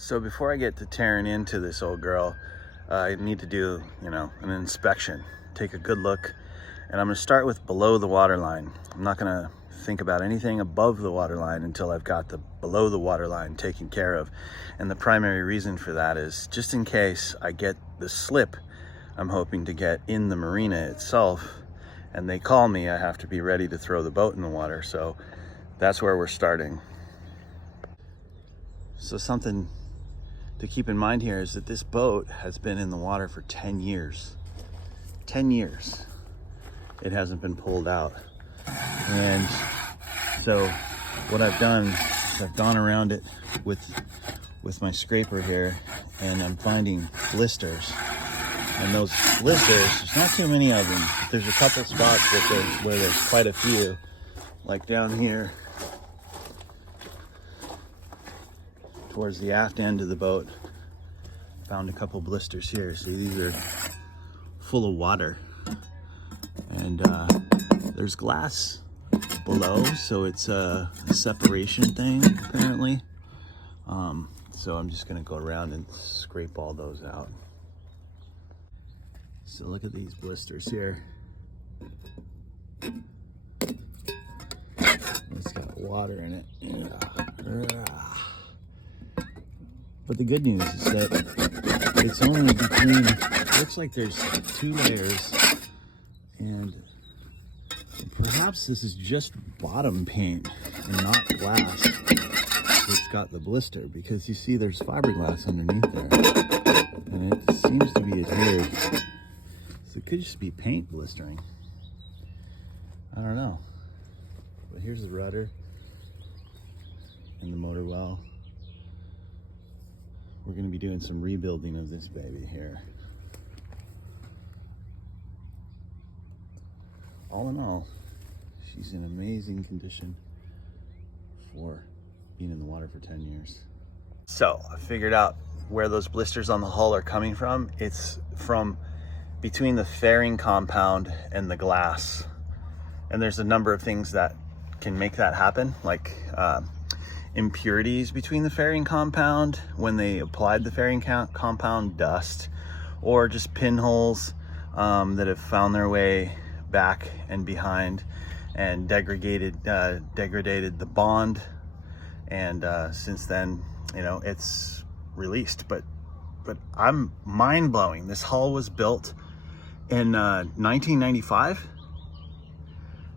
So before I get to tearing into this old girl, I need to do, an inspection, take a good look. And I'm gonna start with below the waterline. I'm not gonna think about anything above the waterline until I've got the below the waterline taken care of. And the primary reason for that is just in case I get the slip I'm hoping to get in the marina itself, and they call me, I have to be ready to throw the boat in the water. So that's where we're starting. So something to keep in mind here is that this boat has been in the water for 10 years. 10 years. It hasn't been pulled out. And so what I've done is I've gone around it with my scraper here, and I'm finding blisters. And those blisters, there's not too many of them, but there's a couple spots where there's quite a few, like down here towards the aft end of the boat. Found a couple blisters here. See, these are full of water, and there's glass below, so it's a separation thing apparently. So I'm just gonna go around and scrape all those out. So look at these blisters here. It's got water in it. But the good news is that it's only between, looks like there's 2 layers, and perhaps this is just bottom paint and not glass that's got the blister, because you see there's fiberglass underneath there, and it seems to be adhered. So it could just be paint blistering. I don't know. But here's the rudder and the motor well. We're going to be doing some rebuilding of this baby here. All in all, she's in amazing condition for being in the water for 10 years. So I figured out where those blisters on the hull are coming from. It's from between the fairing compound and the glass. And there's a number of things that can make that happen, like impurities between the fairing compound when they applied the fairing compound, dust, or just pinholes that have found their way back and behind and degraded the bond, and since then it's released. But I'm mind-blowing. This hull was built in 1995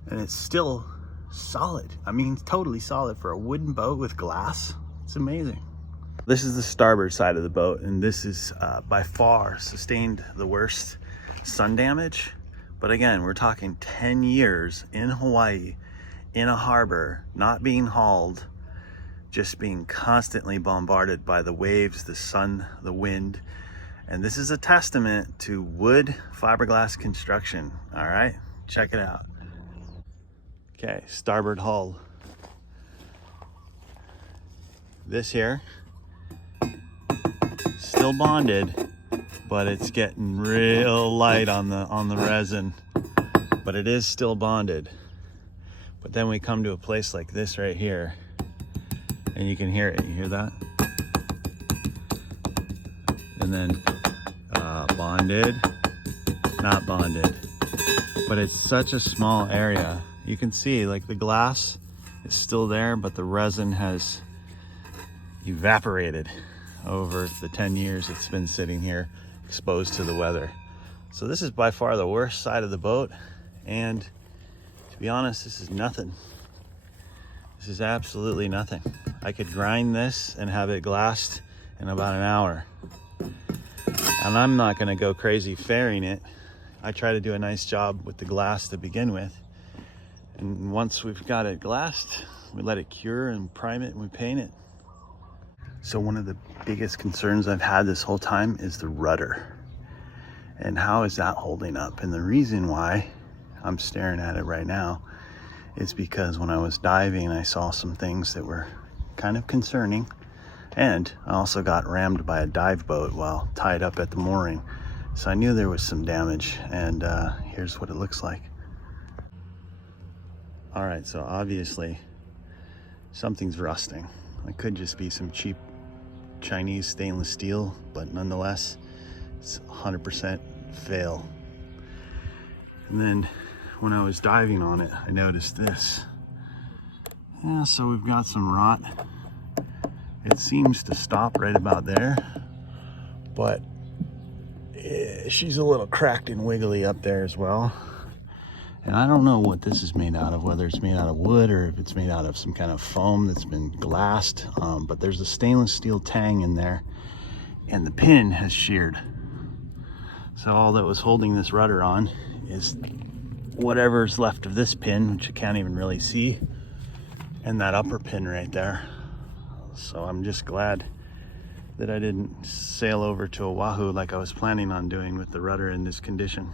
and it's still solid. I mean, totally solid for a wooden boat with glass. It's amazing. This is the starboard side of the boat, and this is by far sustained the worst sun damage. But again, we're talking 10 years in Hawaii, in a harbor, not being hauled, just being constantly bombarded by the waves, the sun, the wind. And this is a testament to wood fiberglass construction. All right, check it out. Okay, starboard hull. This here, still bonded, but it's getting real light on the resin. But it is still bonded. But then we come to a place like this right here, and you can hear it. You hear that? And then bonded, not bonded. But it's such a small area. You can see like the glass is still there, but the resin has evaporated over the 10 years it's been sitting here exposed to the weather. So this is by far the worst side of the boat, and to be honest, this is nothing. This is absolutely nothing. I could grind this and have it glassed in about an hour, and I'm not going to go crazy fairing it. I try to do a nice job with the glass to begin with, and once we've got it glassed, we let it cure and prime it and we paint it. So one of the biggest concerns I've had this whole time is the rudder, and how is that holding up? And the reason why I'm staring at it right now is because when I was diving, I saw some things that were kind of concerning, and I also got rammed by a dive boat while tied up at the mooring. So I knew there was some damage, and here's what it looks like. All right, so obviously something's rusting. It could just be some cheap Chinese stainless steel, but nonetheless, it's 100% fail. And then when I was diving on it, I noticed this. Yeah, so we've got some rot. It seems to stop right about there, but she's a little cracked and wiggly up there as well. And I don't know what this is made out of, whether it's made out of wood or if it's made out of some kind of foam that's been glassed, but there's a stainless steel tang in there, and the pin has sheared. So all that was holding this rudder on is whatever's left of this pin, which you can't even really see, and that upper pin right there. So I'm just glad that I didn't sail over to Oahu like I was planning on doing with the rudder in this condition.